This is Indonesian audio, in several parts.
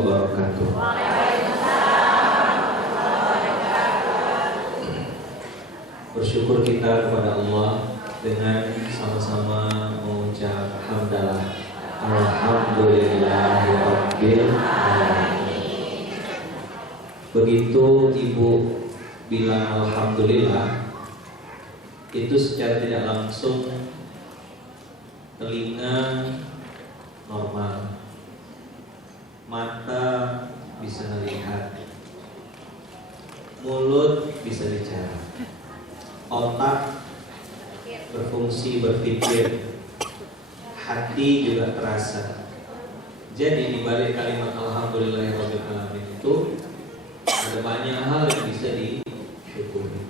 wabarakatuh. Bersyukur kita kepada Allah dengan sama-sama mengucap hamdalah. Alhamdulillahirabbil alamin. Begitu Ibu bilang alhamdulillah, itu secara tidak langsung telinga normal, mata bisa melihat, mulut bisa bicara, otak berfungsi berpikir, hati juga terasa. Jadi di balik kalimat alhamdulillahirabbil alamin itu ada banyak hal yang bisa disyukuri.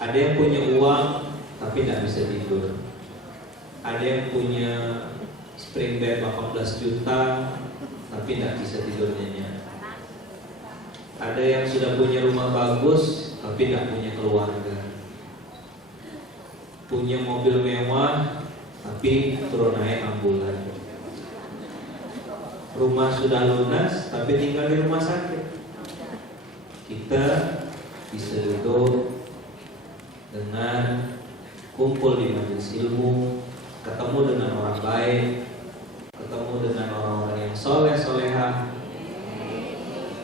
Ada yang punya uang tapi tidak bisa tidur. Ada yang punya spring bed 18 juta tapi tidak bisa tidur nyenyak. Ada yang sudah punya rumah bagus tapi tidak punya keluarga. Punya mobil mewah tapi turun naik ambulan. Rumah sudah lunas tapi tinggal di rumah sakit. Kita bisa duduk dengan kumpul di majelis ilmu, ketemu dengan orang baik, ketemu dengan orang-orang yang soleh solehah,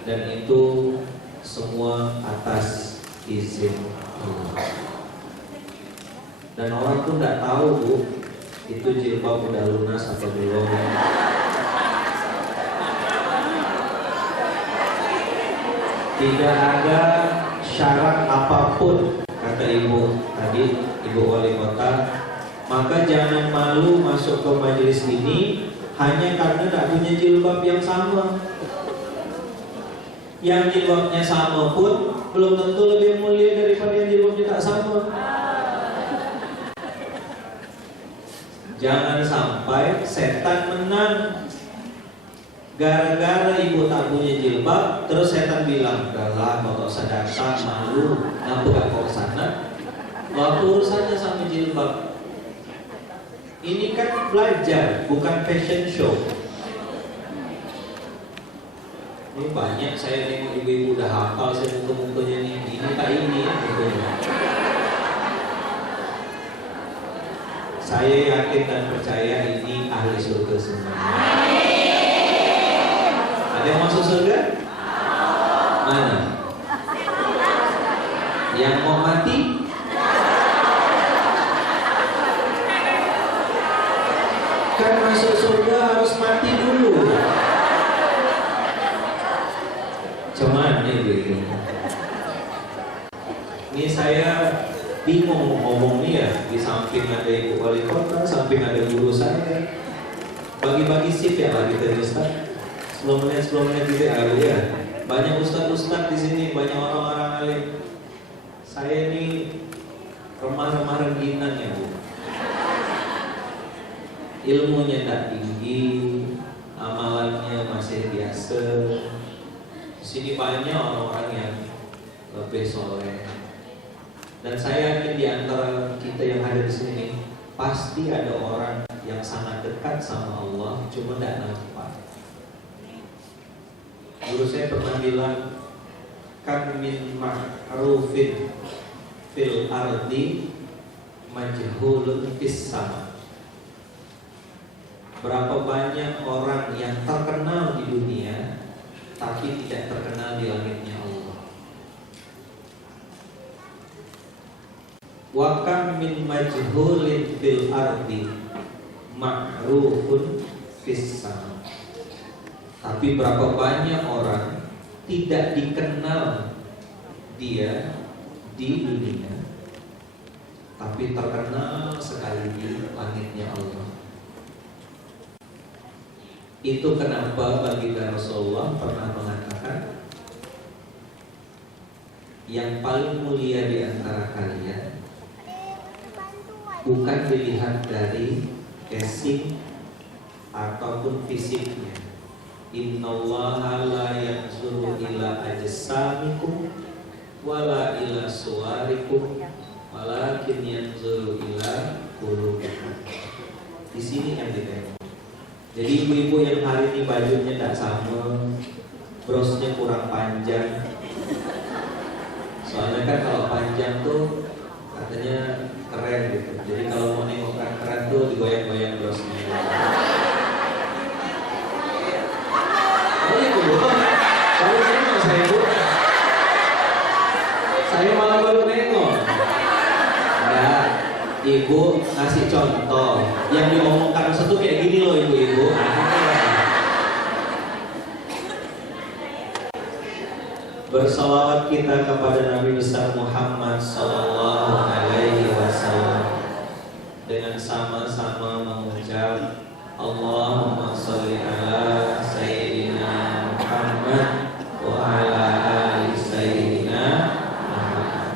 dan itu semua atas izin Allah. Dan orang pun tidak tahu Bu, itu jilbab udah lunas atau belum. Tidak ada syarat apapun, kata Ibu tadi, Ibu Wali Kota. Maka jangan malu masuk ke majelis ini hanya karena tidak punya jilbab yang sama. Yang jilbabnya sama pun belum tentu lebih mulia daripada yang jilbabnya tak sama. Jangan sampai setan menang. Gara-gara Ibu tak punya jilbab, terus setan bilang, "Udahlah, kalau usah datang, malu, ngapa gak kau kesana?" Waktu urusannya sama jilbab. Ini kan belajar, bukan fashion show. Ini banyak saya nengok ibu-ibu udah hafal saya muka-mukanya nih. Ini tak ini ya muka. Saya yakin dan percaya ini ahli surga semua. Ada yang masuk surga? Mana? Yang mau mati? Kan masuk surga harus mati dulu. Cuman nih, ini saya bingung ngomong nih ya. Di samping ada Ibu Wali Kota, samping ada guru saya. Bagi-bagi sip ya Pak kita Ustaz. 10 menit gitu ya. Banyak ustaz-ustaz di sini, banyak orang-orang alim. Saya ini remah-remah rengginan ya Bu. Ilmunya tak tinggi, amalannya masih biasa. Di sini banyak orang-orang yang lebih soleh. Dan saya yakin di antara kita yang hadir di sini pasti ada orang yang sangat dekat sama Allah, cuma tidak nampak. Guru saya pernah bilang, "Kan min ma'rufin fil ardi majhulun fis sama." Berapa banyak orang yang terkenal di dunia tapi tidak terkenal di langitnya Allah. Wa kam min majhulin fil ardi ma'rufun fis sama. Tapi berapa banyak orang tidak dikenal dia di dunia, tapi terkenal sekali di langitnya Allah. Itu kenapa baginda Rasulullah pernah mengatakan, yang paling mulia di antara kalian bukan dilihat dari casing ataupun fisiknya. Innallaha la yanzuru ila ajsamikum wala ila suwarikum walakin yanzuru ila qulubikum. Di sini yang ditengok. Jadi ibu-ibu yang hari ini bajunya tidak sama, brosnya kurang panjang. Soalnya kan kalau panjang tuh katanya keren gitu. Jadi kalau mau nengok keren tuh digoyang-goyang brosnya. Oh iya Bu, baru nengok saya Bu. Saya malah baru nengok. Enggak, Ibu ngasih contoh. Yang diomongkan satu kayak gini loh ibu-ibu. Bersalawat kita kepada Nabi besar Muhammad Sallallahu Alaihi Wasallam dengan sama-sama mengucap Allahumma sholli ala Sayyidina Muhammad wa ala ali Sayyidina Muhammad.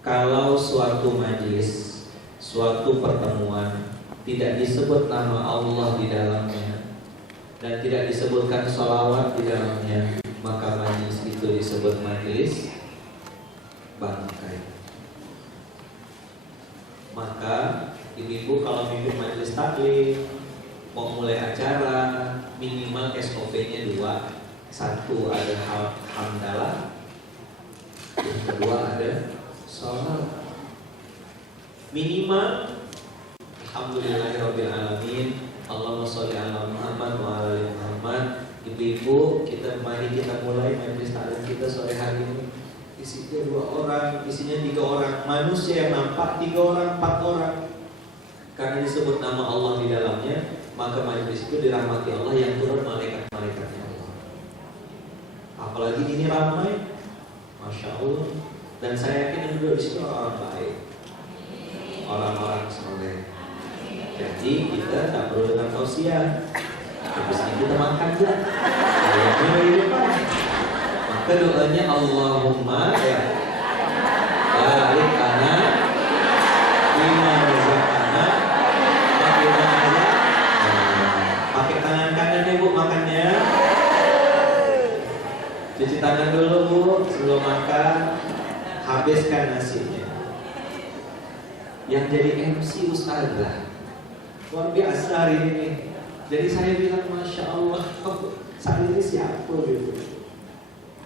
Kalau suatu majlis, suatu pertemuan tidak disebut nama Allah di dalamnya dan tidak disebutkan sholawat di dalamnya, maka majlis itu disebut majlis bangkai. Maka ibu-ibu kalau mimpin majlis taklim, mau mulai acara, minimal SOP-nya 2. Satu ada hamdalah, yang kedua ada sholawat. Minimal alhamdulillahirabbil alamin, Allahumma sholli ala Muhammad wa ala ali Muhammad. Ibu-ibu, mari kita mulai majlis taklim kita sore hari ini. Isinya 2 orang, isinya 3 orang. Manusia yang nampak 3 orang, 4 orang. Karena disebut nama Allah di dalamnya, maka majlis itu dirahmati Allah yang turun malaikat-malaikatnya Allah. Apalagi ini ramai, Masya Allah. Dan saya yakin yang duduk di situ orang baik, orang-orang soleh. Jadi kita tak perlu dengan tausiah. Habis ini kita makan ya. Maka doanya Allahumma ya barik lana bima razaqtana wa qina pakai tangan kanan ya Bu makannya. Cuci tangan dulu Bu sebelum makan. Habiskan nasinya. Yang jadi MC Ustazah luar biasa hari ini. Jadi saya bilang Masya Allah, saat ini siapa gitu.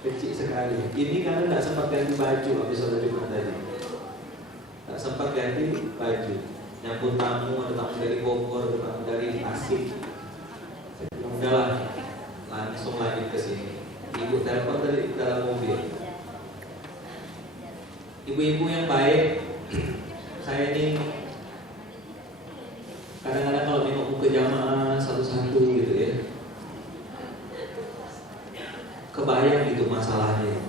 Kecil sekali. Ini karena tidak sempat ganti baju habis sholat Jumat tadi. Tak sempat ganti baju. Nyambut tamu, ada tamu dari Bogor, ada tamu dari Tasik. Ya udahlah, langsung lanjut ke sini. Ibu telepon dari dalam mobil. Ibu-ibu yang baik, saya ini kadang-kadang kalau nengok muka jamaah satu-satu gitu ya, kebayang gitu masalahnya.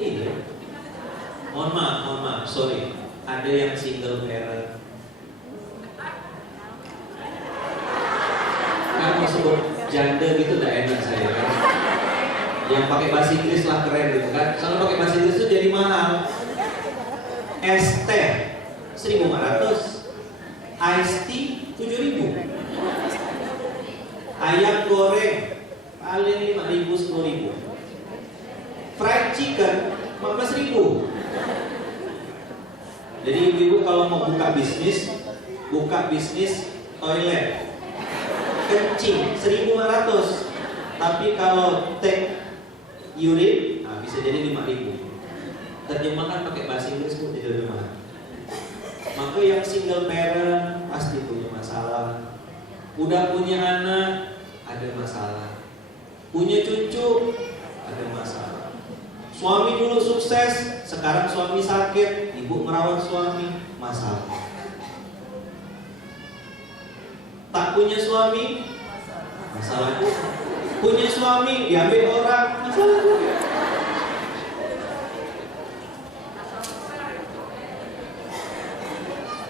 Iya. Mohon maaf, sorry. Ada yang single parent. Kan mau sebut janda gitu udah enak saya kan. Yang pakai bahasa Inggris lah keren gitu kan. Soalnya pakai bahasa Inggris itu jadi mahal. ST 1.500, iced tea 7.000, ayam goreng paling 5.000 10.000, fried chicken 15.000. Jadi ibu-ibu kalau mau buka bisnis toilet kencing 1.500, tapi kalau take urine bisa jadi 5.000. Terjemahkan pakai bahasa Inggris pun jadi lebih mahal. Maka yang single parent pasti punya masalah. Udah punya anak ada masalah. Punya cucu ada masalah. Suami dulu sukses, sekarang suami sakit, ibu merawat suami, masalah. Tak punya suami, masalah juga. Punya suami diambil orang, masalah juga.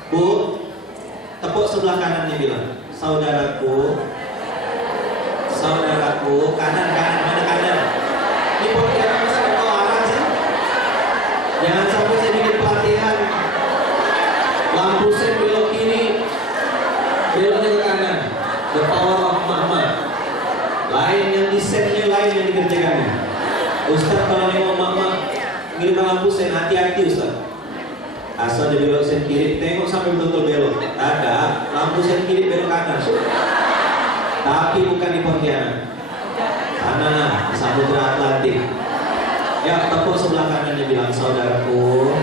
Bu, tepuk sebelah kanannya bilang, saudaraku, kanan, mana kanan? Ini jangan sampai kau arah sih. Jangan sampai saya bikin pelatihan. Lampu sen belok kiri, beloknya ke kanan. The power of mama. Lain yang disetnya, lain yang dikerjakannya. Ustaz kalau nengok mama ngirim lampu sen, hati-hati Ustaz. Asal dia belok sen kiri, tengok sampai betul belok. Ada lampu sen kiri belok kanan. Tapi bukan di Pontianak. Sana di Samudra Atlantik. Ya, tepuk sebelah kanannya bilang, saudaraku.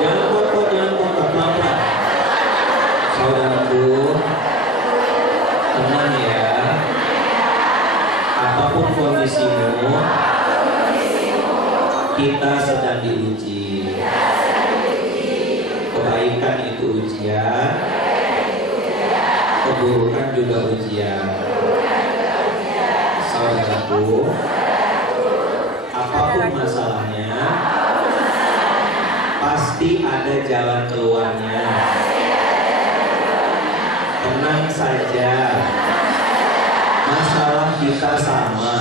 Jangan kuat-kuat, jangan kuat-kuat, pelan-pelan. Saudaraku, tenang ya. Apapun kondisimu, kita sedang diuji. Kebaikan itu ujian, keburukan juga ujian. Saudaraku, apapun masalahnya, pasti ada jalan keluarnya. Tenang saja, masalah kita sama.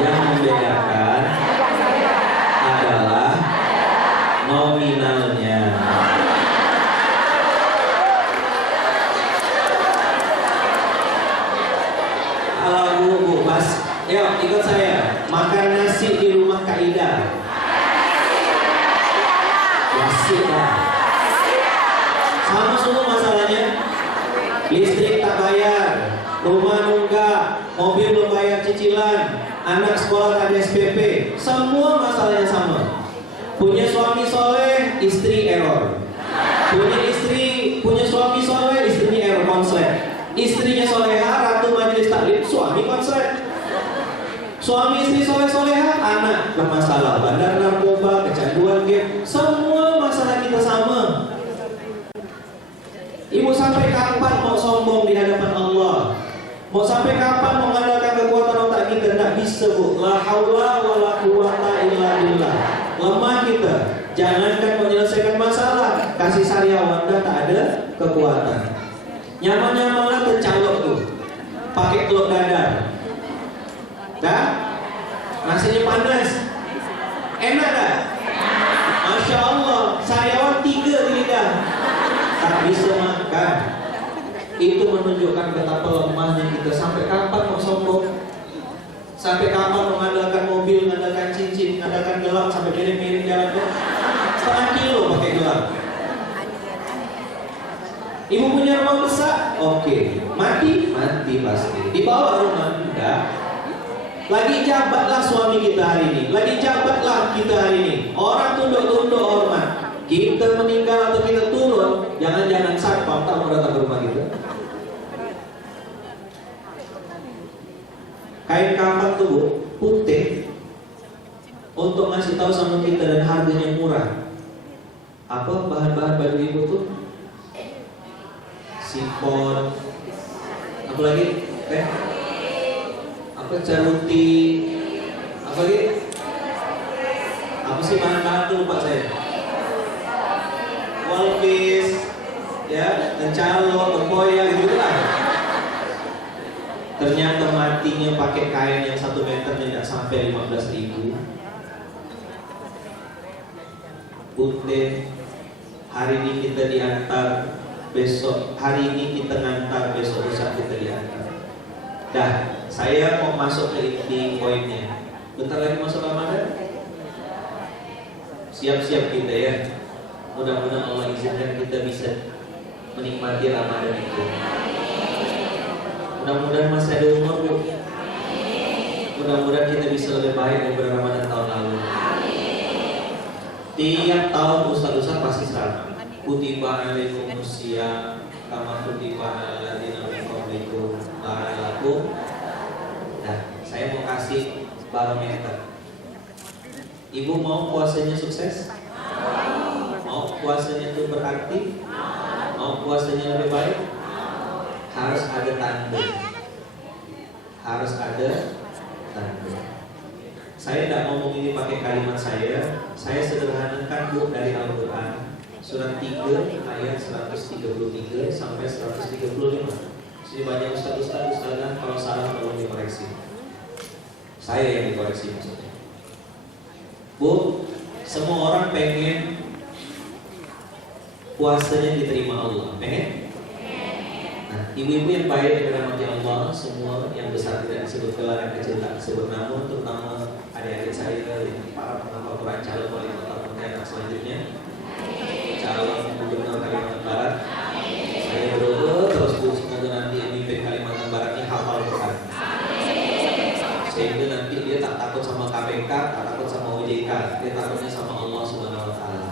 Yang membedakan adalah nominalnya. Halo bu, mas, yuk ikut saya. Makan nasi di rumah Kak Ida. Nasi lah. Sama semua masalahnya. Listrik tak bayar, rumah nunggak, mobil belum bayar cicilan, anak sekolah tak ada SPP. Semua masalahnya sama. Punya suami soleh, istri error. Punya suami soleh, istrinya error konslet. Istrinya soleha, ratu majelis taklim, suami konslet. Suami istri soleh-soleha, anak bermasalah, bandar narkoba, kecanduan game. Semua masalah kita sama. Ibu sampai kapan mau sombong di hadapan Allah? Mau sampai kapan mengandalkan kekuatan otak kita? Tidak bisa bu. La haula wa la quwata illa billah. Lemah kita. Jangankan menyelesaikan masalah, kasih sariawan tak ada kekuatan. Nyaman-nyamanlah tercalok tuh, pakai telur dadar. Dah? Nasinya panas. Enak dah? Masya Allah, sariawan 3 di lidah. Tak bisa makan. Itu menunjukkan betapa lemahnya kita. Sampai kapan mau sombong? Sampai kapan mengandalkan mobil, mengandalkan cincin, mengandalkan gelang sampai miring-miring jalan tuh? 1/2 kilo pakai gelang. Ibu punya rumah besar? Oke. Mati? Mati pasti. Dibawa rumah? Enggak. Lagi jabatlah suami kita hari ini. Lagi jabatlah kita hari ini. Orang tunduk-tunduk hormat. Kita meninggal atau kita turun, jangan-jangan satpam tak mau datang ke rumah kita. Kain kafan tuh bu, putih, untuk ngasih tahu sama kita dan harganya murah. Apa bahan-bahan baju ibu tuh? Sipon, apa lagi? Apa caruti? Apa lagi? Apa sih bahan-bahan tuh lupa saya? Walvis, ya, kencalo, tempoyak gitu lah. Ternyata matinya pakai kain yang 1 meter tidak sampai 15.000. Putih. Hari ini kita diantar, besok hari ini kita ngantar, besok lusa kita diantar. Dah, saya mau masuk ke inti poinnya. Bentar lagi masuk Ramadan. Siap-siap kita ya. Mudah-mudahan Allah izinkan kita bisa menikmati Ramadan itu. Mudah-mudahan masih ada umur bu. Mudah-mudahan kita bisa lebih baik daripada Ramadan tahun lalu. Tiap tahun ustaz-ustaz pasti sama. Kutiba alaikumus syiyam kama kutiba alal ladzina min qablikum la'allakum. Nah, saya mau kasih barometer. Ibu mau puasanya sukses? Mau puasanya itu berarti? Mau puasanya lebih baik? Harus ada tanda. Harus ada tanda. Saya tidak ngomong ini pakai kalimat saya sederhanakan bu dari Al-Quran surat 3 ayat 133 sampai 135. Sini banyak ustaz-ustaz kalau salah tolong dikoreksi. Saya yang dikoreksi maksudnya. Bu, semua orang pengen puasanya diterima Allah, pengen? Nah, ibu-ibu yang baik yang dirahmati Allah, semua yang besar tidak disebut gelar, yang kecil tak disebut nama, terutama adik-adik saya yang para penghafal Quran calon wali kota anak selanjutnya, calon gubernur Kalimantan Barat. Saya berdoa terus Bu, semoga nanti pemimpin Kalimantan Barat ini hafal Quran. Sehingga nanti dia tak takut sama KPK, tak takut sama OJK, dia takutnya sama Allah Subhanahu Wa Taala.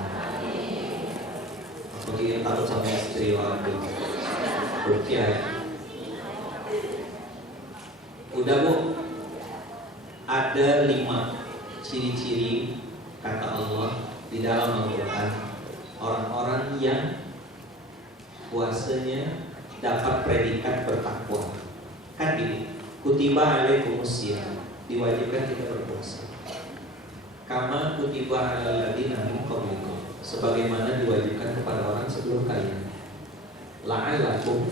Mungkin dia takut sama istri orang itu. Rukyah ya. Udah Bu, ada 5 ciri-ciri kata Allah di dalam Al-Quran orang-orang yang puasanya dapat predikat bertakwa. Kan gini, kutiba alaikumusiyam, diwajibkan kita berpuasa. Kama kutiba alal ladzina min qablikum, sebagaimana diwajibkan kepada orang sebelum kalian. La'allakum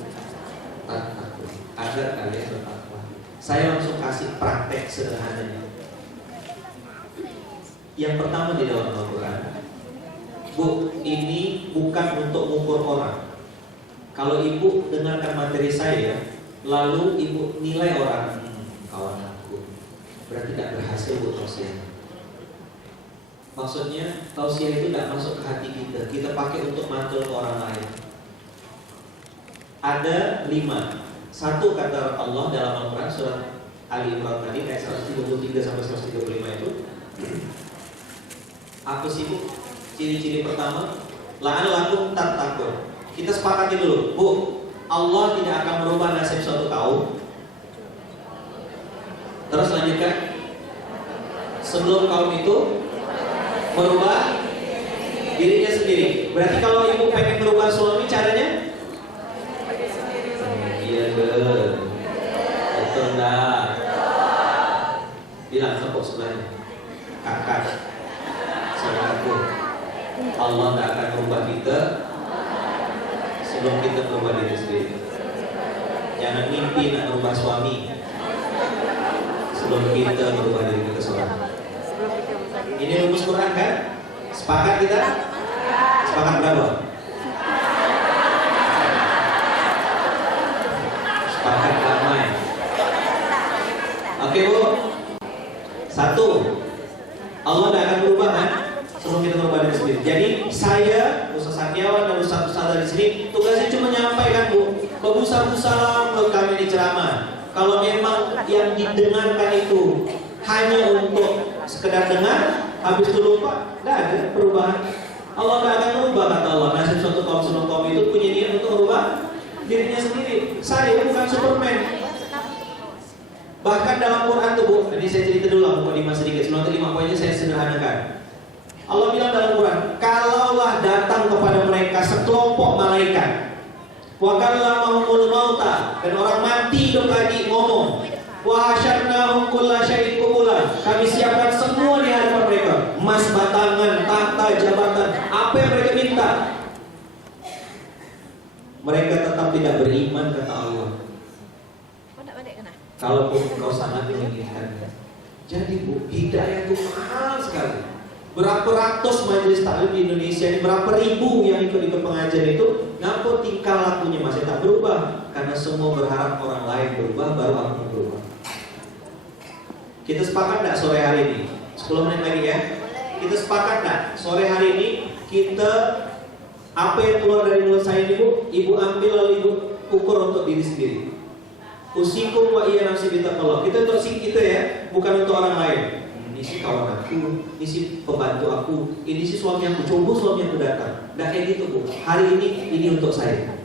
tattaqun, agar kalian bertakwa. Saya langsung kasih praktek sederhananya. Yang pertama di dalam Al-Quran, Bu, ini bukan untuk mengukur orang. Kalau Ibu dengarkan materi saya, lalu Ibu nilai orang, kawan aku, berarti tidak berhasil Bu tausiah. Maksudnya tausiah itu tidak masuk ke hati kita, kita pakai untuk mantul ke orang lain. Ada 5. Satu kata Allah dalam Al-Quran surat Ali Imran tadi ayat 133 sampai 135 itu. Apa sih Bu? Ciri-ciri pertama, la'allakum tattaqun. Kita sepakati dulu, Bu. Allah tidak akan merubah nasib suatu kaum. Terus lanjutkan. Sebelum kaum itu merubah dirinya sendiri. Berarti kalau Ibu pengen merubah suami, caranya? Iya betul. Betul enggak? Bilang tepuk sebelahnya. Kakak, saudaraku, Allah tidak akan merubah kita sebelum kita merubah diri sendiri. Jangan mimpi nak merubah suami sebelum kita merubah diri kita seorang. Ini rumus Quran kan? Sepakat kita? Sepakat berapa? Sepakat damai. Oke Bu. 1, Allah tidak akan berubah kan sebelum kita merubah diri sendiri. Jadi saya, Ustaz Sakiawan dan Ustaz-Ustaz dari sini, tugasnya cuma menyampaikan Bu. Bagus-bagusalah menurut kami di ceramah. Kalau memang yang didengarkan itu hanya untuk sekedar dengar, habis itu lupa, tidak ada perubahan. Allah tidak akan merubah kata Allah. Nasib suatu kaum sebelum kaum itu punya niat untuk merubah dirinya sendiri. Saya bukan Superman. Bahkan dalam Quran tuh Bu, ini saya cerita dulu buku 5 sedikit. Sebelum 5 poinnya saya sederhanakan. Allah bilang dalam Quran, kalaulah datang kepada mereka sekelompok malaikat, wa kallamahumul mauta, dan orang mati hidup lagi ngomong, wa hasyarnahum kulla syai'in qubula, kami siapkan semua di hadapan mereka, emas, batangan, tahta, jabatan, apa yang mereka minta. Mereka tetap tidak beriman kata Allah. Kalaupun engkau sangat menginginkannya. Jadi Bu, hidayah itu mahal sekali. Berapa ratus majelis taklim di Indonesia ini, berapa ribu yang ikut pengajian itu, ngapa tingkah lakunya masih tak berubah? Karena semua berharap orang lain berubah, baru aku berubah. Kita sepakat tak sore hari ini? 10 menit lagi ya. Kita sepakat tak sore hari ini kita, apa yang keluar dari mulut saya ini Bu, Ibu ambil lalu Ibu ukur untuk diri sendiri. Usikum wa iya nafsi bitaqallah. Kita untuk si kita ya, bukan untuk orang lain. Ini si kawan aku, ini si pembantu aku, ini si suami aku, coba suami aku datang. Nggak kayak gitu Bu. Hari ini untuk saya.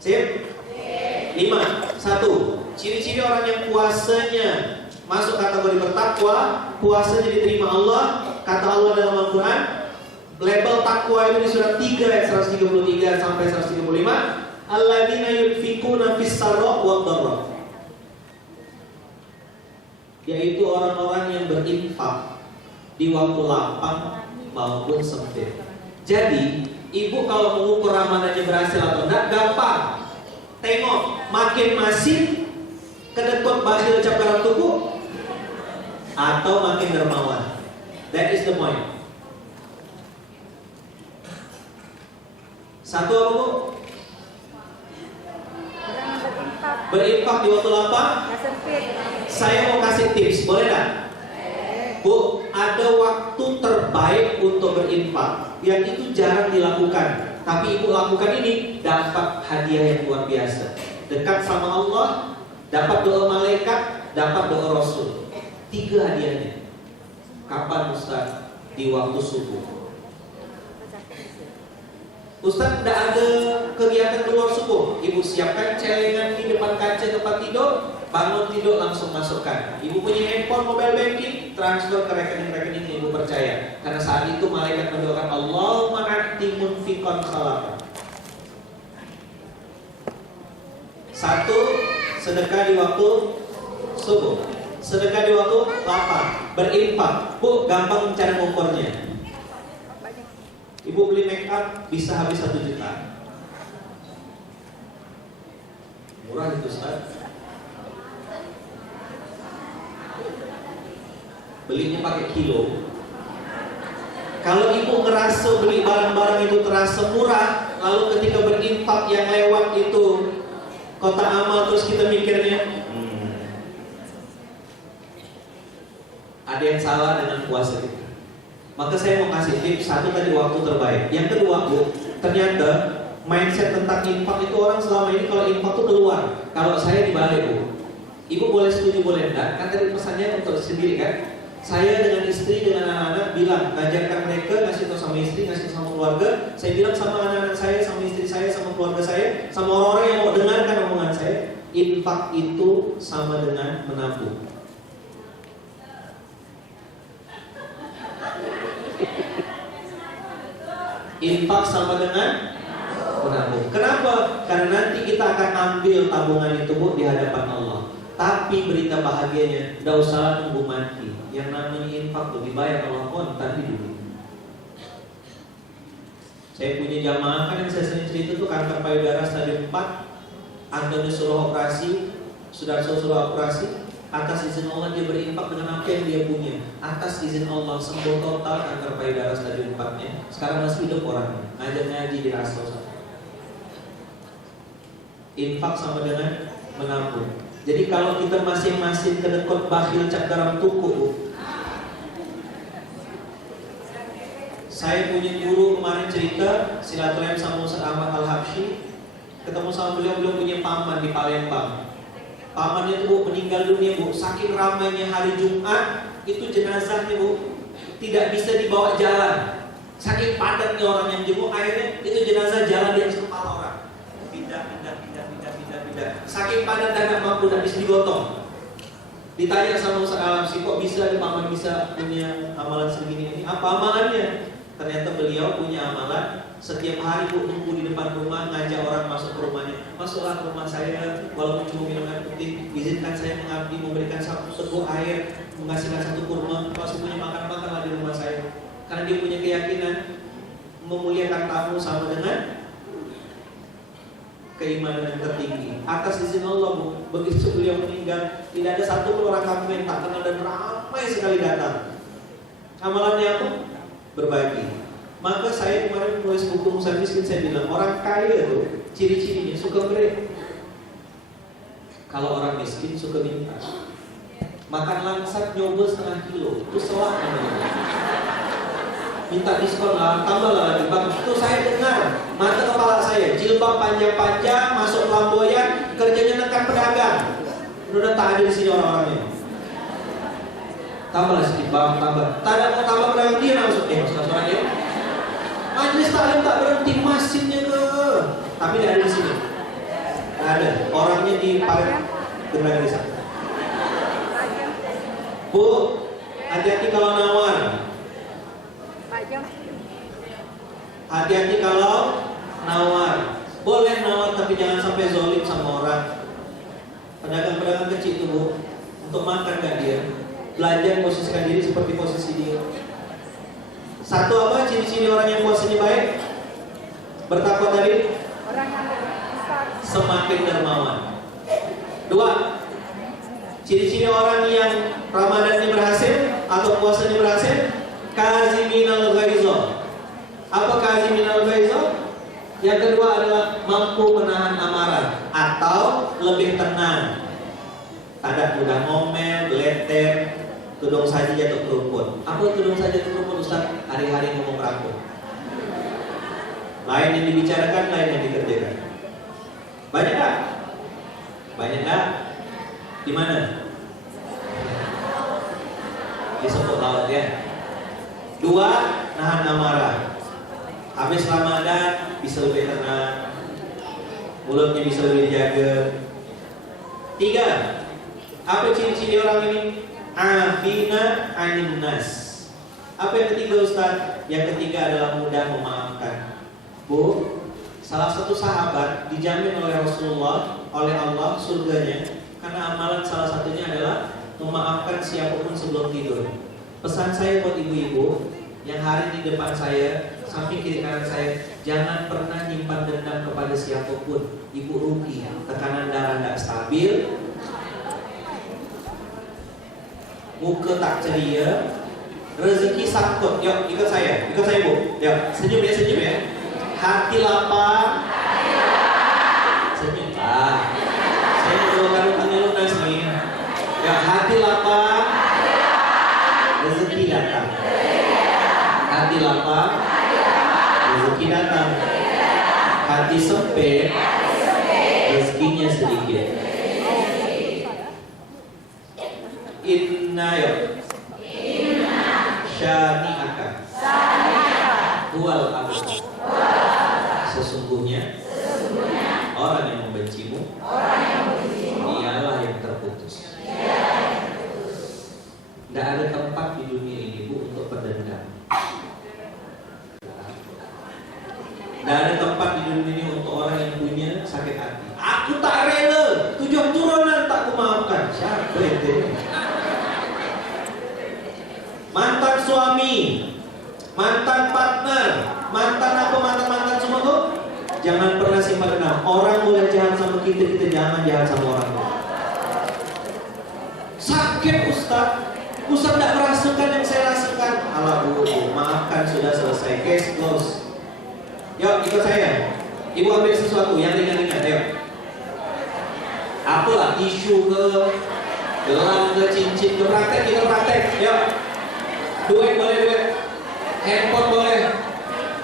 Sip? 5. 1. Ciri-ciri orang yang puasanya masuk kategori bertakwa, puasanya diterima Allah. Kata Allah dalam Al-Quran, label takwa itu di surat 3 ayat 133 sampai 135. Alladzina yunfikuna fis sarra wad dharra, yaitu orang-orang yang berinfak di waktu lapang maupun sempit. Jadi, Ibu kalau mengukur ramalannya berhasil atau enggak, gampang. Tengok, makin masif kedekut basil ucap dalam tubuh atau makin dermawan. That is the point. Satu apa Bu? Berinfak di waktu lapang. Saya mau kasih tips, boleh tak? Bu, ada waktu terbaik untuk berinfak yang itu jarang dilakukan, tapi ibu lakukan ini, dapat hadiah yang luar biasa. Dekat sama Allah, dapat doa malaikat, dapat doa Rasul. 3 hadiahnya. Kapan Ustaz? Di waktu subuh. Ustaz tidak ada kegiatan keluar subuh. Ibu siapkan celengan di depan kaca tempat tidur, bangun tidur langsung masukkan. Ibu punya handphone, mobile banking, transfer ke rekening-rekening yang ibu percaya. Karena saat itu malaikat mendoakan Allahumma a'ti munfiqan khalaqa. 1. Sedekah di waktu subuh. Sedekah di waktu lapar. Berinfak. Bu, gampang cara mengukurnya. Ibu beli make up bisa habis 1 juta. Murah itu Ustaz. Belinya pakai kilo. Kalau ibu ngerasa beli barang-barang itu terasa murah, lalu ketika berinfak yang lewat itu kota amal, terus kita mikirnya ada yang salah dengan puasa kita. Maka saya mau kasih tips. 1 tadi waktu terbaik. Yang kedua, Bu, ternyata mindset tentang infak itu orang selama ini kalau infak itu keluar. Kalau saya dibalik, Bu. Ibu boleh setuju boleh enggak? Kan tadi pesannya untuk sendiri kan. Saya dengan istri, dengan anak-anak bilang, ngajarkan mereka, ngasih tahu sama istri, ngasih tahu sama keluarga. Saya bilang sama anak-anak saya, sama istri saya, sama keluarga saya, sama orang-orang yang mau dengarkan omongan saya, infak itu sama dengan menabung. Infak sama dengan menabung. Kenapa? Karena nanti kita akan ambil tabungan itu, Bu, di hadapan Allah. Tapi berita bahagianya, tidak usah nunggu mati. Yang namanya infak itu dibayar Allah pun tadi dulu. Saya punya jamaah kan yang saya sering cerita tuh, kanker payudara stadium 4. Anda disuruh operasi, sudah suruh operasi. Atas izin Allah dia berinfak dengan apa yang dia punya. Atas izin Allah sembuh total kanker payudara stadium 4-nya. Sekarang masih hidup orangnya. Ngaji di Rasul. Infak sama dengan menabung. Jadi kalau kita masing-masing kedekut bakhil cak garam tuku, Bu. Saya punya guru kemarin cerita silaturahim sama Ustaz Ahmad Al-Habsyi, ketemu sama beliau punya paman di Palembang. Pamannya itu, Bu, meninggal dunia, Bu. Saking ramainya hari Jumat, itu jenazahnya, Bu, tidak bisa dibawa jalan. Saking padatnya orang yang jenguk, akhirnya itu jenazah jalan di atas kepala orang. Pindah. Saking padat dan tidak mampu, tidak bisa digotong. Ditanya sama Ustaz Al-Habsyi, kok bisa paman bisa punya amalan segini ini? Apa amalannya? Ternyata beliau punya amalan. Setiap hari, Bu, nunggu di depan rumah, ngajak orang masuk ke rumahnya. Masuklah ke rumah saya, walaupun cuma minum air putih, izinkan saya mengabdi, memberikan 1 teguk air, menghasilkan 1 kurma. Kalau saya punya makan-makanlah di rumah saya. Karena dia punya keyakinan memuliakan tamu sama dengan keimanan yang tertinggi. Atas izin Allah, Bu, begitu beliau meninggal, tidak ada satu pun orang kampung yang tak kenal dan ramai sekali datang. Amalannya apa? Berbagi. Maka saya kemarin menulis buku Musa Miskin, saya bilang orang kaya itu ciri-cirinya suka beri. Kalau orang miskin suka minta. Makan langsat nyoba 1/2 kilo, itu soal namanya. Minta diskon lah, tambah lah lagi Bang. Itu saya dengar, mata kepala saya, jilbab panjang-panjang, masuk flamboyan, kerjanya nekan pedagang. Udah tak ada di sini orang-orangnya. Tambah lah sedikit Bang, tambah. Tak ada tambah pedagang dia langsung. Mas ya. Majelis taklim tak berhenti, masjidnya ke. Tapi tidak ada di sini. Tidak ada. Orangnya di paling gerak desa. Bu, hati-hati kalau nawar. Hati-hati kalau nawar. Boleh nawar tapi jangan sampai zolim sama orang. Pedagang-pedagang kecil itu, Bu, untuk makan gak dia? Belajar posisikan diri seperti posisi dia. 1 apa ciri-ciri orang yang puasanya baik? Bertakwa tadi? Orang yang semakin dermawan. 2, ciri-ciri orang yang Ramadannya berhasil atau puasanya berhasil? Kaziminal ghaizah. Apa kaziminal ghaizah? Yang kedua adalah mampu menahan amarah atau lebih tenang. Tidak mudah ngomel, beleter. tudung saja jatuh ke rumput. Apa tudung saja ke rumput Ustaz? Hari-hari ngomong rampung. Lain yang dibicarakan, lain yang dikerjakan. Banyak nggak? Banyak nggak? Di mana? Di Seput laut ya. 2, nahan amarah. Habis Ramadan bisa lebih tenang, mulutnya bisa lebih dijaga. 3, apa ciri-ciri orang ini? Afina anin nas. Apa yang ketiga Ustaz? Yang ketiga adalah mudah memaafkan. Bu, salah satu sahabat dijamin oleh Rasulullah, oleh Allah surganya karena amalan salah satunya adalah memaafkan siapapun sebelum tidur. Pesan saya buat ibu-ibu yang hari di depan saya, samping kiri kanan saya, jangan pernah nyimpan dendam kepada siapapun. Ibu rugi, tekanan darah tidak stabil, muka tak ceria, rezeki sakut. Yuk ikut saya Bu. Yuk senyum ya. Hati lapang, senyum lah. Saya mau garuk-garuknya lunas nih. Ya, hati lapang, rezeki datang. Hati lapang, rezeki datang. Hati sempit, rezekinya sedikit. Inna syani'aka huwal abtar. Sesungguhnya orang yang membencimu dialah yang terputus. Tidak ada tempat di dunia ini Bu untuk berdendam. Tidak ada tempat di dunia ini untuk orang yang punya sakit hati. Aku tak rela 7 turunan tak kumaafkan. Siapa itu? Mantan suami, mantan partner, mantan semua tuh jangan pernah simpan dendam. Orang boleh jahat sama kita jangan jahat sama orang. Sakit Ustaz tidak merasakan yang saya rasakan. Alah Bu, maafkan sudah selesai, case close. Yuk ikut saya. Ibu ambil sesuatu yang ringan-ringan, ayo. Apalah tisu ke, gelang ke, cincin ke, kita praktek. Yuk. Duit boleh, handphone boleh.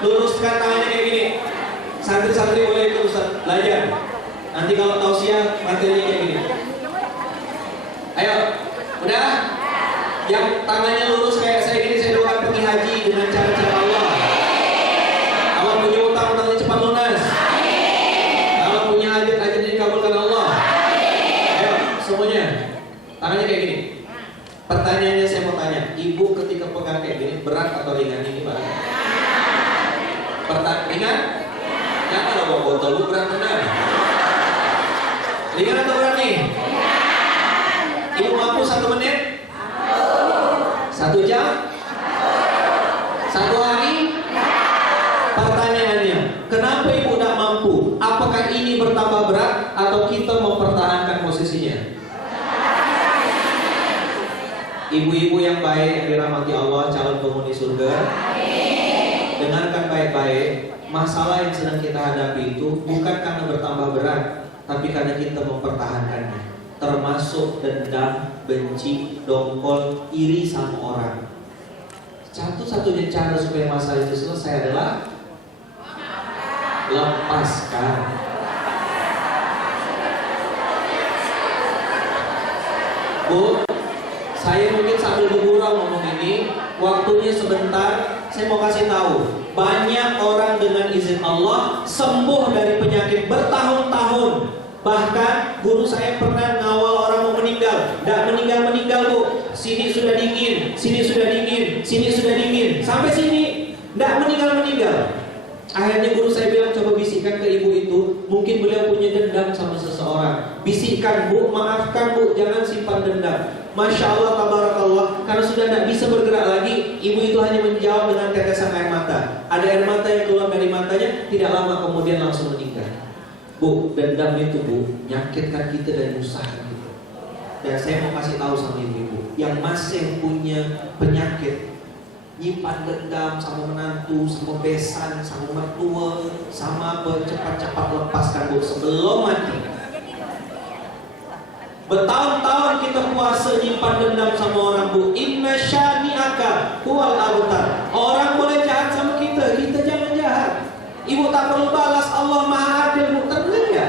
Luruskan tangannya kayak gini. Santri-santri boleh ikut Ustaz, belajar. Nanti kalau tausiah materinya kayak gini. Ayo, udah? Yang tangannya lurus kayak saya gini, saya doakan pergi haji dengan cara-cara Allah. Kalau punya utang-utangnya cepat lunas. Kalau punya hajat-hajatnya dikabulkan Allah. Ayo, semuanya. Tangannya kayak gini. Pertanyaannya saya mau tanya, ibu ketika pegang kayak gini berat atau ringan ini Pak? Ringan? Jangan kalau bawa botol lu berat benar. Ringan atau berat nih? Ibu mampu 1 menit? 1 jam? 1 hari? Pertanyaannya, kenapa ibu tidak mampu? Apakah ini bertambah berat atau kita mempertahankan posisinya? Ibu-ibu yang baik yang dirahmati Allah, calon penghuni surga, dengarkan baik-baik. Masalah yang sedang kita hadapi itu bukan karena bertambah berat, tapi karena kita mempertahankannya. Termasuk dendam, benci, dongkol, iri sama orang. Satu-satunya cara supaya masalah itu selesai adalah lepaskan. Bu, saya mungkin sambil bergurau ngomong ini, waktunya sebentar. Saya mau kasih tahu, banyak orang dengan izin Allah sembuh dari penyakit bertahun-tahun. Bahkan guru saya pernah ngawal orang mau meninggal, tidak meninggal Bu. Sini sudah dingin, sini sudah dingin, sini sudah dingin, sampai sini tidak meninggal. Akhirnya guru saya bilang, coba bisikkan ke ibu itu, mungkin beliau punya dendam sama seseorang. Bisikkan Bu, maafkan Bu, jangan simpan dendam. Masya Allah, tabarakallah, karena sudah tidak bisa bergerak lagi, ibu itu hanya menjawab dengan tetesan air mata. Ada air mata yang keluar dari matanya, tidak lama kemudian langsung meninggal. Bu, dendam itu Bu, menyakitkan kita dan menyusahkan kita. Dan saya mau kasih tahu sama ibu-ibu yang masih punya penyakit nyimpan dendam sama menantu, sama besan, sama mertua, sama apa, cepat-cepat lepaskan Bu sebelum mati. Bertahun-tahun kita puasa nyimpan dendam sama orang, Bu. Inna syani'aka huwal abtar. Orang boleh jahat sama kita, kita jangan jahat. Ibu tak perlu balas, Allah Maha Adil, Bu. Tenang ya.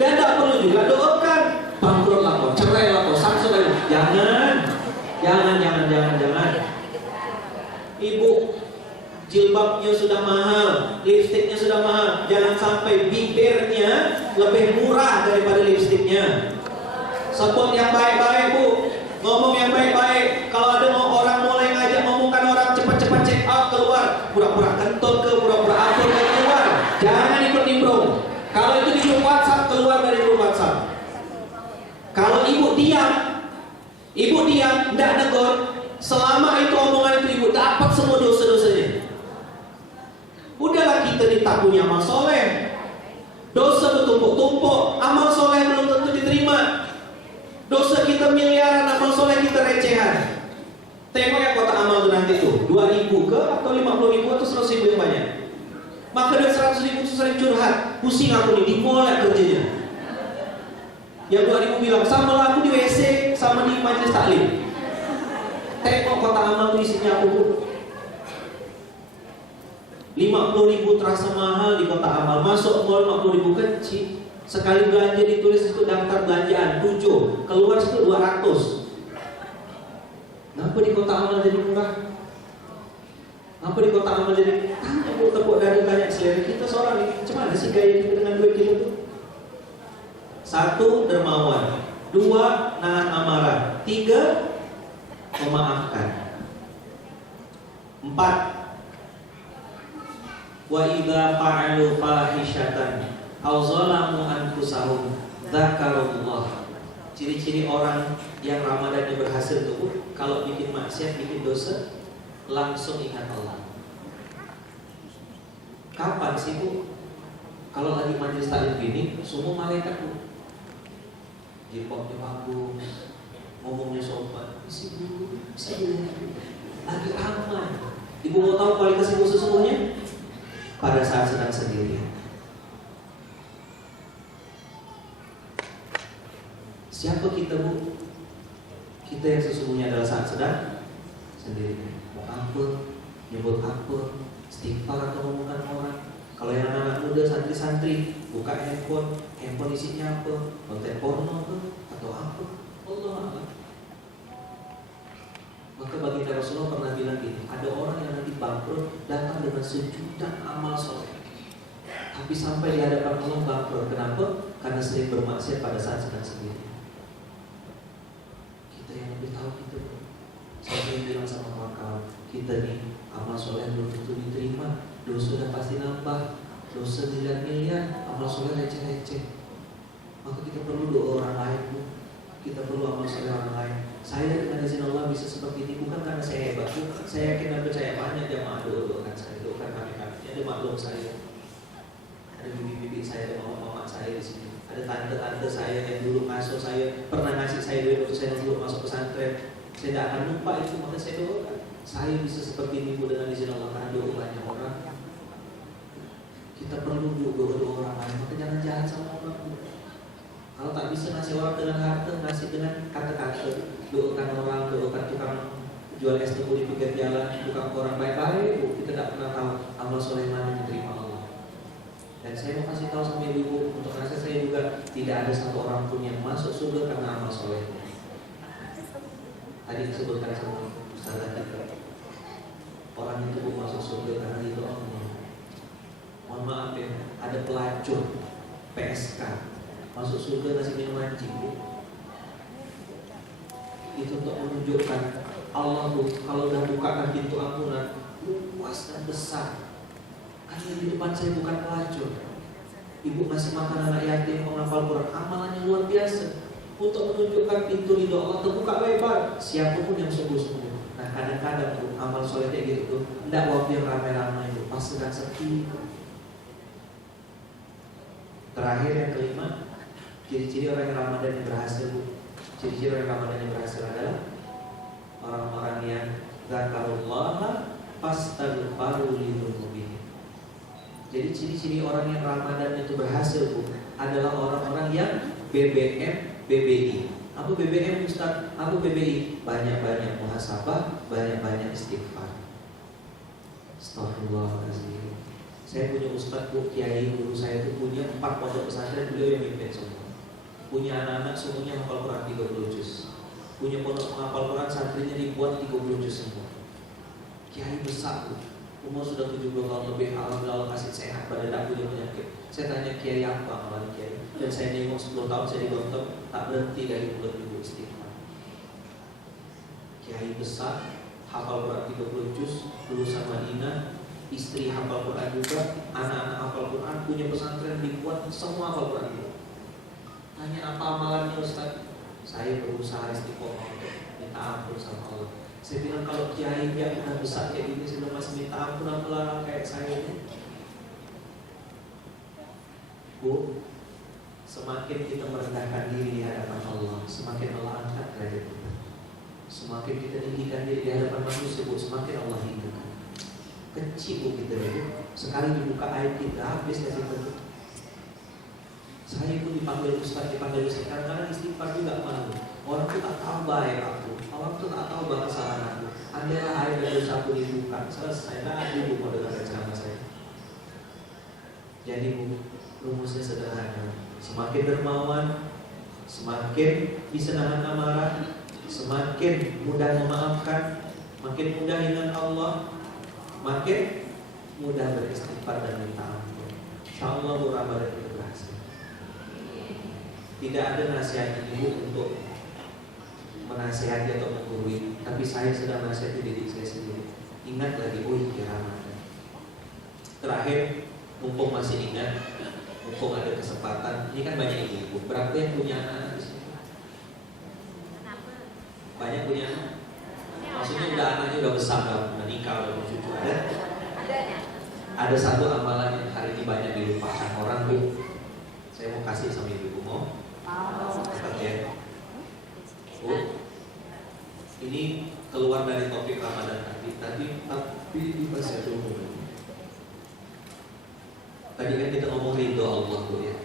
Dan tak perlu juga doakan bangkrut lah kau, cerai lah kau, samsul lagi. Jangan. Ibu, jilbabnya sudah mahal, lipstiknya sudah mahal. Jangan sampai bibirnya lebih murah daripada lipstiknya. Sebut yang baik-baik, Bu. Ngomong yang baik-baik. Kalau ada orang mulai ngajak ngomongkan orang cepat-cepat check out keluar, pura-pura kentut ke, pura-pura apa ke, keluar. Jangan ikut nimbrung. Kalau itu di grup WhatsApp, keluar dari grup WhatsApp. Kalau ibu diam, tidak negur. Selama itu omongan itu ibu dapat semua dosa-dosanya. Udahlah, kita ini tak punya amal soleh. Dosa bertumpuk-tumpuk, amal soleh belum tentu diterima. Dosa kita miliaran, amal soleh kita recehan. Tengok ya kotak amal itu nanti tuh 2.000 ke atau 50.000 atau 100.000 yang banyak. Maka dari 100.000 itu sering curhat, pusing aku nih, dimulai kerjanya. Yang 2.000 bilang, sama lah aku di WC, sama di majelis taklim. Tengok kotak amal itu isinya aku, Bu. 50.000 terasa mahal di kotak amal. Masuk mall 50.000 kecil. Sekali belanja ditulis itu daftar belanjaan 7, keluar itu 200. Kenapa di kotak amal jadi murah? Kenapa di kotak amal jadi tepuk dada banyak selera kita seorang ini? Cuma ada sih gaya kita dengan duit kita tuh. 1, dermawan. 2, nahan amarah. 3, memaafkan. 4, wa idza fa'alu fahishatan aw zalamu anfusahum dzakarullah. Ciri-ciri orang yang Ramadannya berhasil tuh, kalau bikin maksiat, bikin dosa, langsung ingat Allah. Kapan sih, Bu? Kalau lagi majelis taklim gini, semua malaikat, Bu. Jilbabnya bagus, ngomongnya sopan, isi dulu. Lagi ramai. Ibu mau tahu kualitas ibu sesungguhnya? Pada saat sedang sendirian. Siapa kita, Bu? Kita yang sesungguhnya adalah saat sedang sendirian. Mau apa, nyebut apa, istighfar atau ngomongan orang. Kalau yang anak muda, santri-santri, buka handphone isinya apa? Konten porno atau apa? Allah. Maka baginda Rasulullah pernah bilang gini, ada orang yang nanti bangkrut datang dengan sejuta amal soleh, tapi sampai di hadapan Allah bangkrut. Kenapa? Karena sering bermaksiat pada saat sedang sendiri. Kita yang lebih tahu gitu. Saya ingin bilang sama kawan-kawan, kita nih amal soleh belum tentu diterima. Dosa sudah pasti nambah, dosa miliar-miliar, amal soleh receh-receh. Maka kita perlu doa orang lain, Bu. Kita perlu amal soleh orang lain. Saya dengan izin Allah bisa seperti ini bukan karena saya hebat, bukan. Saya yakin dan percaya banyak jamaah doakan saya, doakan kami. Ada maklum saya, ada bibi-bibi saya, ada mama-mama saya di sini, ada tante-tante saya yang dulu ngasuh saya, pernah ngasih saya duit waktu saya dulu masuk pesantren. Saya tidak akan lupa itu, maka saya doakan. Saya bisa seperti ini, Bu, dengan izin Allah karena doa banyak orang. Kita perlu doa orang lain, maka jangan jahat sama orang, Bu. Kalau tak bisa ngasih orang dengan harta, ngasih dengan kata-kata. Doakan orang, doakan tukang jual es tebu di pinggir jalan, tukang orang baik-baik, Bu. Kita tidak pernah tahu amal soleh mana yang diterima Allah. Dan saya mau kasih tahu sama ibu, untuk rasa saya juga tidak ada satu orang pun yang masuk surga karena amal soleh. Tadi disebutkan sama Ustazah kita, orang itu, Bu, masuk surga karena itu Allah. Mohon maaf ya, ada pelacur PSK masuk surga ngasih minum anjing, Bu. Itu untuk menunjukkan Allah, Bu, kalau udah bukakan pintu ampunan luas dan besar. Kan yang di depan saya bukan pelacur. Ibu ngasih makan anak yatim, menghafal Quran, amalannya luar biasa. Untuk menunjukkan pintu ridho Allah terbuka lebar, siapapun yang sungguh-sungguh. Nah, kadang-kadang, Bu, amal soleh kayak gitu tuh tidak waktu yang ramai-ramai, Bu, pas sedang sepi. Terakhir yang kelima, ciri-ciri orang yang Ramadan yang berhasil, Bu. Ciri-ciri orang Ramadan yang berhasil adalah orang-orang yang dzakarullaha fastaghfaru lidzunubihim. Jadi ciri-ciri orang yang Ramadan itu berhasil, Bu, adalah orang-orang yang BBM BBI. Apa BBM Ustaz? Apa BBI? Banyak-banyak muhasabah, banyak-banyak istighfar. Astagfirullahaladzim. Saya punya ustaz bu, kiai guru saya itu punya 4 pondok pesantren, beliau yang mimpin semua. Punya anak-anak semuanya hafal Quran 30 juz. Punya pondok menghafal Quran, santrinya dibuat 30 juz semua. Kiai besar bu, umur sudah 70 tahun lebih, alhamdulillah kasih sehat, pada tak punya penyakit. Saya tanya kiai apa amalan kiai, dan saya nengok 10 tahun saya di Gontor, tak berhenti dari mulut ibu istighfar. Kiai besar, hafal Quran 30 juz, lulusan Madinah, istri hafal Quran juga, anak-anak hafal Quran, punya pesantren dibuat semua hafal Quran juga. Tanya apa amalannya Ustaz? Saya berusaha istiqomah untuk minta ampun sama Allah. Saya bilang kalau kiai yang udah besar kayak gini sudah masih minta ampun, apalah kayak saya ini. Bu, semakin kita merendahkan diri di hadapan Allah, semakin Allah angkat derajat kita. Semakin kita tinggikan diri di hadapan manusia, bu, semakin Allah hidupkan. Kecil bu kita itu, sekali dibuka ayat kita habis kasih tahu. Saya pun dipanggil ustaz, kadang-kadang istighfar juga malu. Orang tuh tak tahu baik aku, orang tuh tak tahu bahwa kesalahan aku. Andailah air dan dosa aku dibuka, selesai lah dulu mau dengar ceramah saya. Jadi bu, rumusnya sederhana. Semakin dermawan, semakin bisa nahan amarah, semakin mudah memaafkan, makin mudah ingat Allah, makin mudah beristighfar dan minta ampun. Insyaallah bu, Ramadan itu berhasil. Tidak ada nasihat ibu untuk menasihati atau menggurui, tapi saya sedang menasihati diri saya sendiri. Ingat lagi, oh iya Ramadan. Terakhir, mumpung masih ingat, mumpung ada kesempatan, ini kan banyak ibu. Berapa yang punya anak di sini? Banyak punya anak? Maksudnya udah anaknya udah besar, udah nikah, udah cucu. Ada satu amalan yang hari ini banyak dilupakan orang bu. Saya mau kasih sama ibu, mau? Ya. Bu, ini keluar dari topik Ramadan tapi dibaca dulu. Tadi kan kita ngomong ridho Allah bu ya.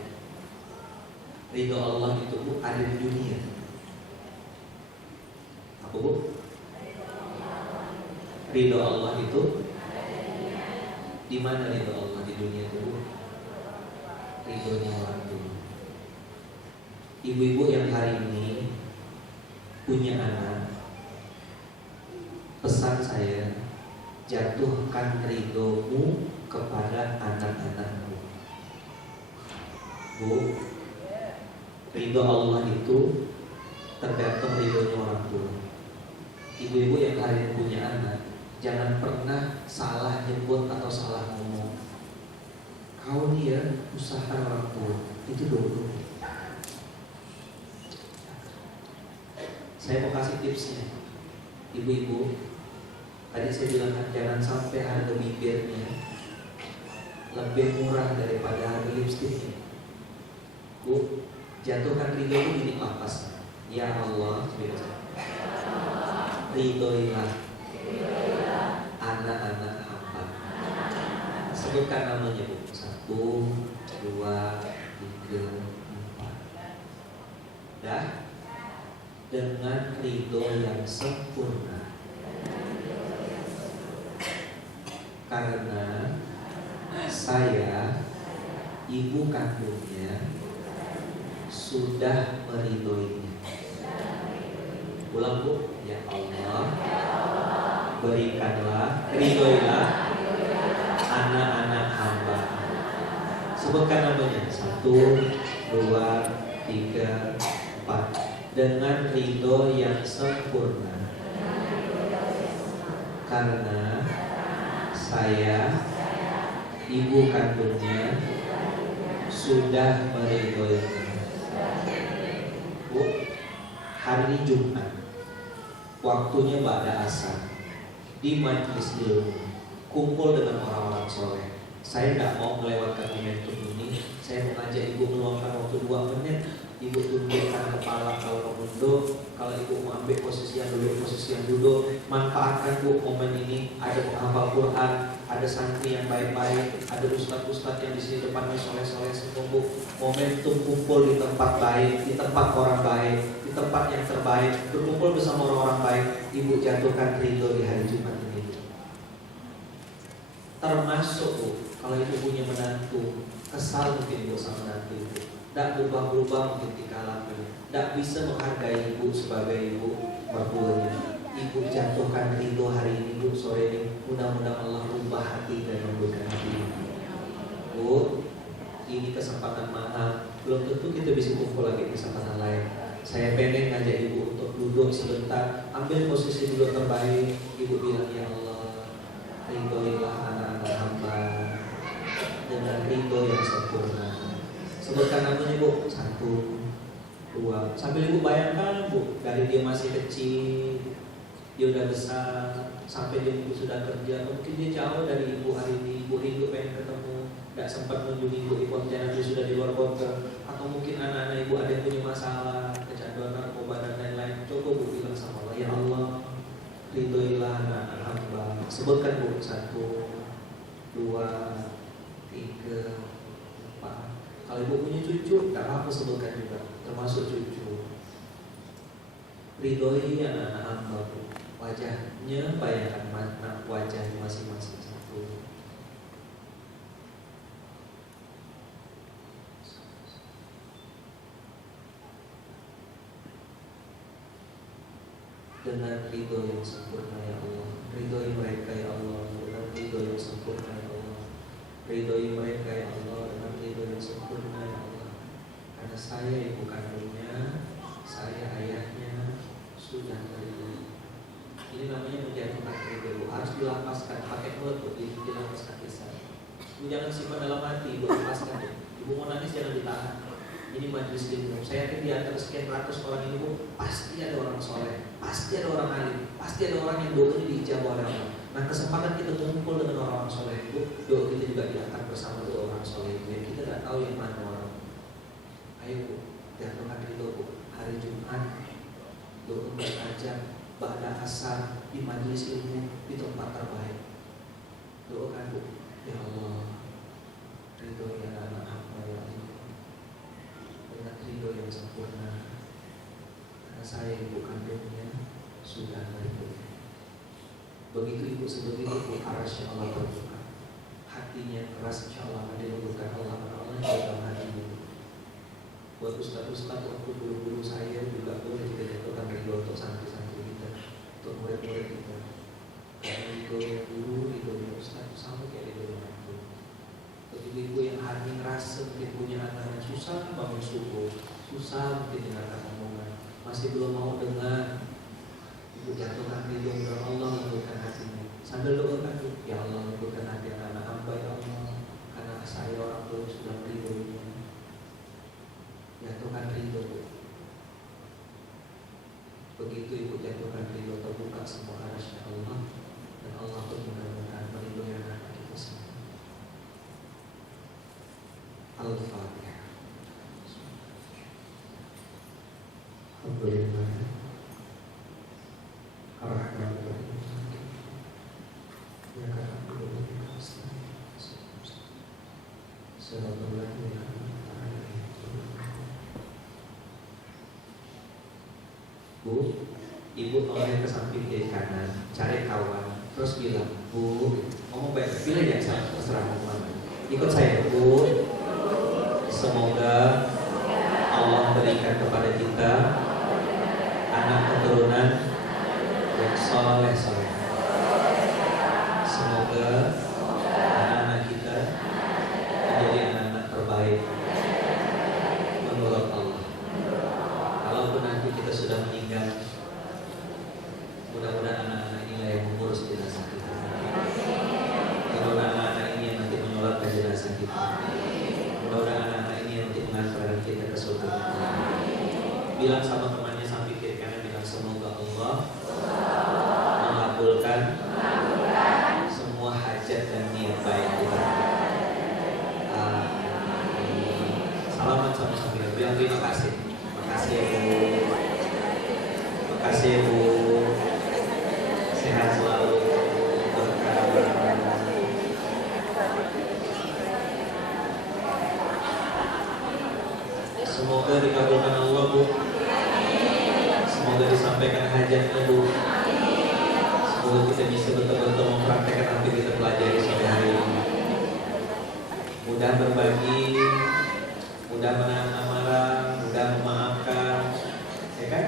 Ridho Allah itu bu ada di dunia. Apa bu? Ridho Allah itu di mana ridho Allah di dunia itu bu? Ridhonya orang tua. Ibu-ibu yang hari ini punya anak, pesan saya, jatuhkan ridhomu kepada anak-anakmu. Bu, ridho Allah itu tergantung ridhonya orang tua. Ibu-ibu yang hari ini punya anak, jangan pernah salah nyebut atau salah ngomong. Kau nih ya, usaha orang tua itu dulu. Saya mau kasih tipsnya, ibu-ibu. Tadi saya bilang jangan sampai harga bibirnya lebih murah daripada harga lipstiknya. Bu, jatuhkan ridho itu gini lapas. Ya Allah, ridhoilah anak-anak hamba. Sebutkan namanya bu. 1, 2, 3, 4. Dah. Dengan ridho yang sempurna. Karena saya, ibu kandungnya, sudah meridhoinya. Ulang bu. Ya Allah, berikanlah, ridhoilah anak-anak hamba. Sebutkan namanya. 1, 2, 3, 4. Dengan ridho yang sempurna. Karena saya, ibu kandungnya, sudah meridhoinya. Bu, hari Jumat, waktunya ba'da asar, di majelis ilmu, kumpul dengan orang-orang soleh. Saya tidak mau melewatkan momentum ini. Saya mengajak ibu meluangkan waktu 2 menit. Ibu tundukkan kepala kalau mau duduk. Kalau ibu mau ambil posisi yang duduk, posisi yang duduk. Manfaatkan bu momen ini. Ada menghafal Quran, ada santri yang baik-baik, ada ustadz-ustadz yang di sini depannya soleh-soleh semua Bu. Momentum kumpul di tempat baik, di tempat orang baik, di tempat yang terbaik, berkumpul bersama orang-orang baik, Ibu jatuhkan ridho di hari Jumat ini Bu. Termasuk Bu, kalau Ibu punya menantu, kesal mungkin Ibu sama menantu Ibu, tidak berubah-berubah mungkin tingkah lakunya, tidak bisa menghargai Ibu sebagai Ibu mertuanya. Ibu jatuhkan ridho hari ini Bu, sore ini. Mudah-mudahan Allah ubah hati dan memberikan hati Bu. Ini kesempatan mahal, belum tentu kita bisa kumpul lagi kesempatan lain. Saya pengen ngajak Ibu untuk duduk sebentar, ambil posisi duduk terbaik. Ibu bilang, ya Allah, ridhoilah anak-anak hamba dengan ridho yang sempurna. Sebutkan namanya Bu, 1, 2. Sambil Ibu bayangkan Bu, dari dia masih kecil, dia udah besar, sampai dia sudah kerja, mungkin dia jauh dari Ibu hari ini. Ibu rindu pengen ketemu, tidak sempat mengunjungi Ibu, Ibu dia sudah di luar kota. Atau mungkin anak-anak Ibu ada yang punya masalah, kecanduan narkoba dan lain-lain. Coba Bu bilang sama Allah, ya Allah, ridhoilah anak-anak hamba. Sebutkan Bu, 1, 2, 3, 4. Kalau Ibu punya cucu, tidak apa-apa sebutkan juga, termasuk cucu. Ridhoi anak-anak hamba Bu. Wajahnya, bayangkan makna wajahnya masing-masing. 1, dengan ridho yang sempurna ya Allah, ridhoi mereka ya Allah dengan ridho yang sempurna ya Allah, ridhoi mereka ya Allah dengan ridho yang sempurna ya Allah. Karena saya ibu kandungnya, saya ayahnya sudah meridhoi. Ini namanya menjatuhkan ridho, harus dilapaskan pakai mulut Bu, dilapaskan lisan. Ibu jangan simpan dalam hati, Ibu lepaskan Bu. Ibu mau nangis jangan ditahan. Ini majelis ilmu. Saya yakin di antara sekian ratus orang ini Bu, pasti ada orang soleh, pasti ada orang alim, pasti ada orang yang doanya diijabah oleh Allah. Nah kesempatan kita kumpul dengan orang-orang soleh Bu, doa kita juga diangkat bersama doa orang soleh itu. Yang kita tidak tahu yang mana orang. Ayo Bu, jatuhkan ridho Bu. Hari Jumat, doa bertajam, ba'da asar di majelis ilmu di tempat terbaik. Doakan Bu, ya Allah, ridho ya anak hamba ya Allah, dengan ridho yang sempurna. Karena saya ibu kandungnya sudah meridhoi. Begitu ibu seperti itu, arasy Allah terbuka. Hatinya keras, insya Allah akan dilembutkan Allah. Allah dalam hatinya. Buat ustaz-ustaz, waktu guru-guru saya juga boleh kita jatuhkan ridho untuk santri-santri kita, untuk murid-murid kita. Karena ridho guru, ridho ustaz sama kayak ridho menantu. Begitu ibu yang hati ngerasa mungkin punya anak yang susah bangun subuh, susah mungkin dengarkan omongan, masih belum mau dengar, ibu jatuhkan ridho kepada Allah, lembutkan hatinya. Sambil doakan, ya Allah lembutkan hati anak hamba ya Allah, karena saya orang tua sudah meridhoinya. Jatuhkan ridho. Begitu ibu jatuhkan ridho, terbuka semua arasy Allah, dan Allah pun mudah-mudahan meridhoi anak kita semua. Al-Fatihah. Alhamdulillah. Ar-Rahmanir-Rahim. Ya Alhamdulillah. Bu, ibu tolong ke samping kiri kanan, cari kawan, terus bilang, Bu, ngomong baik, pilih ya, saya terserah mau mana. Ikut saya, Bu. Semoga Allah berikan kepada kita anak keturunan yang soleh-soleh. Semoga anak-anak kita menjadi anak-anak terbaik menurut Allah. Kalaupun nanti kita sudah meninggal, mudah-mudahan anak-anak inilah yang mengurus jenazah kita. Mudah-mudahan anak-anak ini yang nanti menyolatkan jenazah kita. Mudah-mudahan anak-anak ini yang nanti mengantarkan kita ke surga. Bilang sama temannya sambil kiri kanan, bilang semoga Allah mengabulkan semua hajat dan niat baik kita. Salaman sama-sama, bilang terima kasih. Makasih ya Bu. Makasih ya Bu. Sehat selalu. Berkah. Semoga dikabulkan Allah, Bu. Semoga disampaikan hajatnya, Bu. Semoga kita bisa betul-betul mempraktekkan apa yang kita pelajari sampai hari ini. Mudah berbagi, mudah menahan amarah, mudah memaafkan, ya kan?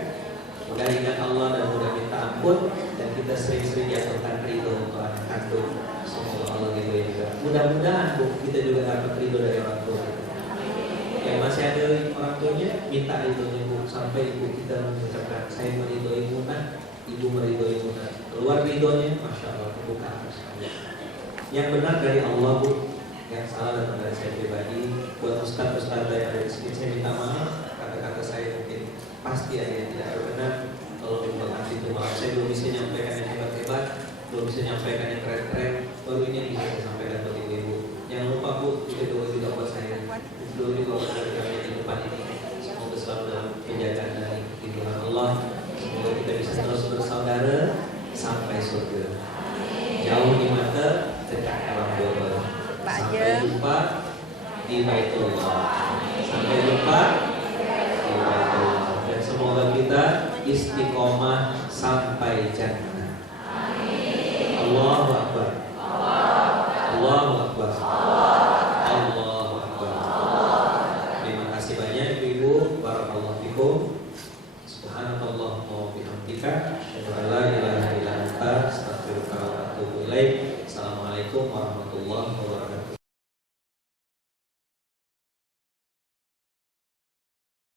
Mudah ingat Allah dan mudah minta ampun, dan kita sering-sering jatuhkan ridho untuk anak kandung. Semoga Allah ridho juga. Mudah-mudahan, Bu, kita juga dapat ridho dari orang tua. Yang masih ada orang tuanya, minta ridhonya, Bu, sampai ibu kita mengucapkan saya meridhoi Muna, ibu meridhoi Muna. Keluar ridhonya, masya Allah, terbuka. Yang benar dari Allah, Bu. Yang salah datang dari saya pribadi. Buat ustaz-ustaz yang ada di sini, saya minta maaf. Kata-kata saya mungkin pasti ada yang tidak benar. Kalau minta kasih itu maaf, saya belum bisa nyampaikan yang hebat-hebat, belum bisa nyampaikan yang keren-keren. Baru ini yang bisa saya sampaikan buat ibu-ibu. Jangan lupa, Bu, kita doa juga buat saya. Doa juga buat kami di depan ini. Semoga selalu dalam penjagaan dari Tuhan Allah. Semoga kita bisa terus bersaudara sampai surga. Jauh di mata, dekat dalam doa. Sampai jumpa di Baitullah. Sampai jumpa di Baitullah. Dan semoga kita istiqomah sampai jannah. Allahu Akbar. Allahu Akbar. Allahu Akbar. Terima kasih banyak ibu-ibu. Barakallahu fikum. Subhanallah wa bihamdika. Asyhadu an la ilaha